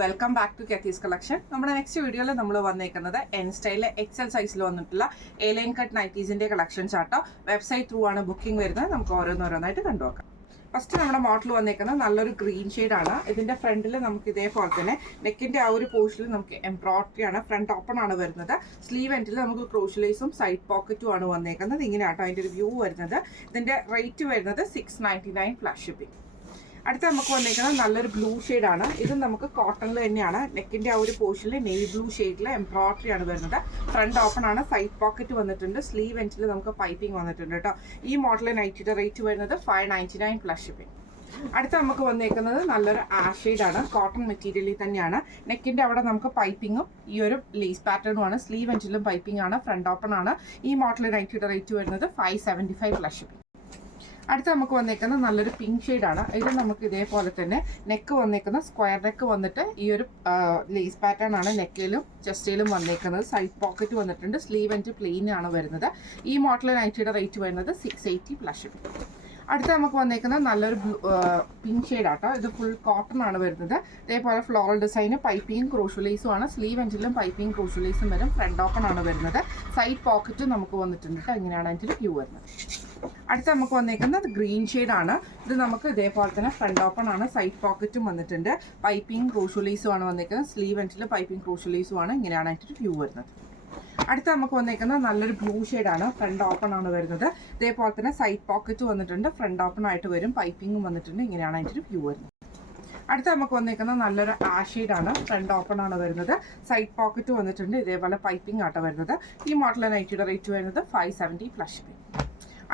Welcome back to Kethees collection. നമ്മുടെ next വീഡിയോയിൽ നമ്മൾ വന്നേക്കുന്നത് എൻ സ്റ്റൈലിലെ എക്സൽ സൈസിൽ വന്നിട്ടുള്ള എ ലൈൻ കട്ട് നൈറ്റീസിന്റെ കളക്ഷൻസ് ആട്ടോ. വെബ്സൈറ്റ് ത്രൂ ആണ് ബുക്കിംഗ് വരുന്നത്. നമുക്ക് ഓരോന്നോരോന്നായിട്ട് കണ്ടുനോക്കാം. ഫസ്റ്റ് നമ്മുടെ മോഡൽ വന്നേക്കുന്നത് നല്ലൊരു ഗ്രീൻ ഷെയ്ഡാണ്. ഇതിന്റെ ഫ്രണ്ടിൽ നമുക്ക് ഇതേപോലെ തന്നെ നെക്കിന്റെ ആ ഒരു പോർഷനിൽ നമുക്ക് എംബ്രോയിഡറി ആണ്, ഫ്രണ്ട് ഓപ്പൺ ആണ് വരുന്നത്. സ്ലീവ് എൻഡിൽ നമുക്ക് ക്രോഷ്യലൈസും സൈഡ് പോക്കറ്റും ആണ് വന്നേക്കുന്നത്. ഇങ്ങനെ ആട്ടോ അതിന്റെ ഒരു വ്യൂ വരുന്നത്. ഇതിന്റെ റേറ്റ് വരുന്നത് 699 പ്ലസ് ഷിപ്പിംഗ്. അടുത്ത നമുക്ക് വന്നിരിക്കുന്നത് നല്ലൊരു ബ്ലൂ ഷെയ്ഡാണ്. ഇത് നമുക്ക് കോട്ടണിൽ തന്നെയാണ്. നെക്കിന്റെ ആ ഒരു പോർഷനിൽ നെയ് ബ്ലൂ ഷെയ്ഡിൽ എംബ്രോയിഡറി ആണ് വരുന്നത്. ഫ്രണ്ട് ഓപ്പൺ ആണ്, സൈഡ് പോക്കറ്റ് വന്നിട്ടുണ്ട്. സ്ലീവ് എൻഡിൽ നമുക്ക് പൈപ്പിംഗ് വന്നിട്ടുണ്ട് കേട്ടോ. ഈ മോഡൽ നൈറ്റിയുടെ റേറ്റ് വരുന്നത് 599 പ്ലസ് ഷിപ്പിംഗ്. അടുത്ത നമുക്ക് വന്നേക്കുന്നത് നല്ലൊരു ആഷ് ഷെയ്ഡാണ്. കോട്ടൺ മെറ്റീരിയലിൽ തന്നെയാണ്. നെക്കിന്റെ അവിടെ നമുക്ക് പൈപ്പിങ്ങും ഈ ഒരു ലേസ് പാറ്റേണും ആണ്. സ്ലീവ് എൻഡിലും പൈപ്പിംഗ് ആണ്, ഫ്രണ്ട് ഓപ്പൺ ആണ്. ഈ മോഡൽ നൈറ്റിയുടെ റേറ്റ് വരുന്നത് 575 പ്ലസ് ഷിപ്പിംഗ്. അടുത്ത നമുക്ക് വന്നേക്കുന്നത് നല്ലൊരു പിങ്ക് ഷെയ്ഡാണ്. ഇത് നമുക്ക് ഇതേപോലെ തന്നെ നെക്ക് വന്നേക്കുന്ന സ്ക്വയർ നെക്ക് വന്നിട്ട് ഈ ഒരു ലേസ് പാറ്റേൺ ആണ് നെക്കിലും ചെസ്റ്റിലും വന്നേക്കുന്നത്. സൈഡ് പോക്കറ്റ് വന്നിട്ടുണ്ട്. സ്ലീവ് എൻഡ് പ്ലെയിൻ ആണ് വരുന്നത്. ഈ മോഡൽ നൈറ്റിയുടെ റേറ്റ് വരുന്നത് 680 പ്ലസ് ഷിപ്പിംഗ്. അടുത്ത നമുക്ക് വന്നേക്കുന്നത് നല്ലൊരു പിങ്ക് ഷെയ്ഡാട്ടോ. ഇത് ഫുൾ കോട്ടൺ ആണ് വരുന്നത്. ഇതേപോലെ ഫ്ലോറൽ ഡിസൈന് പൈപ്പിങ്ങും ക്രോഷ്യലൈസും ആണ്. സ്ലീവ് എൻഡിലും പൈപ്പിംഗ് ക്രോഷ്യലൈസും വരും. ഫ്രണ്ട് ഓപ്പൺ ആണ് വരുന്നത്. സൈഡ് പോക്കറ്റും നമുക്ക് വന്നിട്ടുണ്ട്. ഇങ്ങനെയാണ് അതിൻ്റെ വ്യൂ വരുന്നത്. അടുത്ത നമുക്ക് വന്നേക്കുന്നത് ഗ്രീൻ ഷെയ്ഡാണ്. ഇത് നമുക്ക് ഇതേപോലെ തന്നെ ഫ്രണ്ട് ഓപ്പൺ ആണ്, സൈഡ് പോക്കറ്റും വന്നിട്ടുണ്ട്. പൈപ്പിംഗ് ക്രോഷ്യലൈസും ആണ് വന്നേക്കുന്നത്. സ്ലീവ് എൻഡിൽ പൈപ്പിംഗ് ക്രോഷ്യലൈസും ആണ്. ഇങ്ങനെയാണ് അതിൻ്റെ വ്യൂ വരുന്നത്. അടുത്ത നമുക്ക് വന്നേക്കുന്നത് നല്ലൊരു ബ്ലൂ ഷെയ്ഡാണ്. ഫ്രണ്ട് ഓപ്പൺ ആണ് വരുന്നത്. ഇതേപോലെ തന്നെ സൈഡ് പോക്കറ്റ് വന്നിട്ടുണ്ട്. ഫ്രണ്ട് ഓപ്പൺ ആയിട്ട് വരും. പൈപ്പിങ്ങും വന്നിട്ടുണ്ട്. ഇങ്ങനെയാണ് അതിൻ്റെ വ്യൂ വരുന്നത്. അടുത്ത നമുക്ക് വന്നേക്കുന്നത് നല്ലൊരു ആഷ് ഷെയ്ഡാണ്. ഫ്രണ്ട് ഓപ്പൺ ആണ് വരുന്നത്. സൈഡ് പോക്കറ്റ് വന്നിട്ടുണ്ട്. ഇതേപോലെ പൈപ്പിംഗ് ആട്ടോ വരുന്നത്. ഈ മോഡൽ നൈറ്റിയുടെ റേറ്റ് വരുന്നത് 570 പ്ലസ് ഷിപ്പിംഗ്.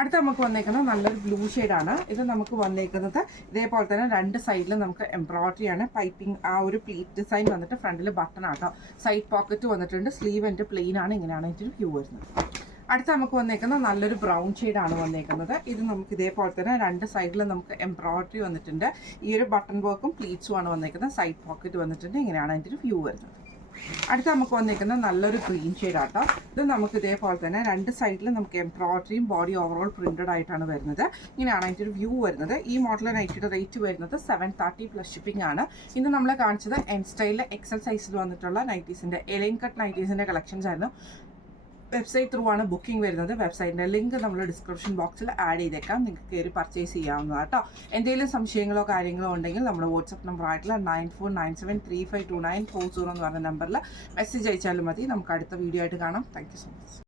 അടുത്ത നമുക്ക് വന്നേക്കുന്നത് നല്ലൊരു ബ്ലൂ ഷെയ്ഡാണ്. ഇത് നമുക്ക് വന്നേക്കുന്നത് ഇതേപോലെ തന്നെ രണ്ട് സൈഡിലും നമുക്ക് എംബ്രോയിഡറി ആണ്. പൈപ്പിംഗ് ആ ഒരു പ്ലീറ്റ് ഡിസൈൻ വന്നിട്ട് ഫ്രണ്ടിൽ ബട്ടൺ ആട്ടോ. സൈഡ് പോക്കറ്റ് വന്നിട്ടുണ്ട്. സ്ലീവ് എൻ്റെ പ്ലെയിൻ ആണ്. ഇങ്ങനെയാണ് ഇതിൻ്റെ വ്യൂ വരുന്നത്. അടുത്ത നമുക്ക് വന്നേക്കുന്നത് നല്ലൊരു ബ്രൗൺ ഷെയ്ഡാണ് വന്നേക്കുന്നത്. ഇത് നമുക്ക് ഇതേപോലെ തന്നെ രണ്ട് സൈഡിലും നമുക്ക് എംബ്രോയിഡറി വന്നിട്ടുണ്ട്. ഈ ഒരു ബട്ടൺ വർക്കും പ്ലീറ്റ്സും ആണ് വന്നേക്കുന്നത്. സൈഡ് പോക്കറ്റ് വന്നിട്ടുണ്ട്. ഇങ്ങനെയാണ് അതിൻ്റെ ഒരു വ്യൂ വരുന്നത്. അടുത്ത നമുക്ക് വന്നിരിക്കുന്നത് നല്ലൊരു ഗ്രീൻ ഷെയ്ഡാട്ടോ. ഇത് നമുക്ക് ഇതേപോലെ തന്നെ രണ്ട് സൈഡിലും നമുക്ക് എംബ്രോയിഡറിയും ബോഡി ഓവറോൾ പ്രിന്റഡ് ആയിട്ടാണ് വരുന്നത്. ഇങ്ങനെയാണ് അതിൻ്റെ ഒരു വ്യൂ വരുന്നത്. ഈ മോഡൽ നൈറ്റിയുടെ റേറ്റ് വരുന്നത് 730 പ്ലസ് ഷിപ്പിംഗ് ആണ്. ഇന്ന് നമ്മൾ കാണിച്ചത് എൻ സ്റ്റൈലിലെ എക്സൽ സൈസിൽ വന്നിട്ടുള്ള നൈറ്റീസിൻ്റെ എ ലൈൻ കട്ട് നൈറ്റീസിൻ്റെ കളക്ഷൻസ് ആയിരുന്നു. വെബ്സൈറ്റ് ത്രൂ ആണ് ബുക്കിംഗ് വരുന്നത്. വെബ്സൈറ്റിൻ്റെ ലിങ്ക് നമ്മൾ ഡിസ്ക്രിപ്ഷൻ ബോക്സിൽ ആഡ് ചെയ്തേക്കാം. നിങ്ങൾക്ക് കയറി പർച്ചേസ് ചെയ്യാവുന്നതാണ് കേട്ടോ. എന്തെങ്കിലും സംശയങ്ങളോ കാര്യങ്ങളോ ഉണ്ടെങ്കിൽ നമ്മുടെ വാട്സപ്പ് നമ്പർ ആയിട്ടുള്ള 9497352940 എന്ന് പറഞ്ഞ നമ്പറിൽ മെസ്സേജ് അയച്ചാലും മതി. നമുക്ക് അടുത്ത വീഡിയോ ആയിട്ട് കാണാം. Thank you so much.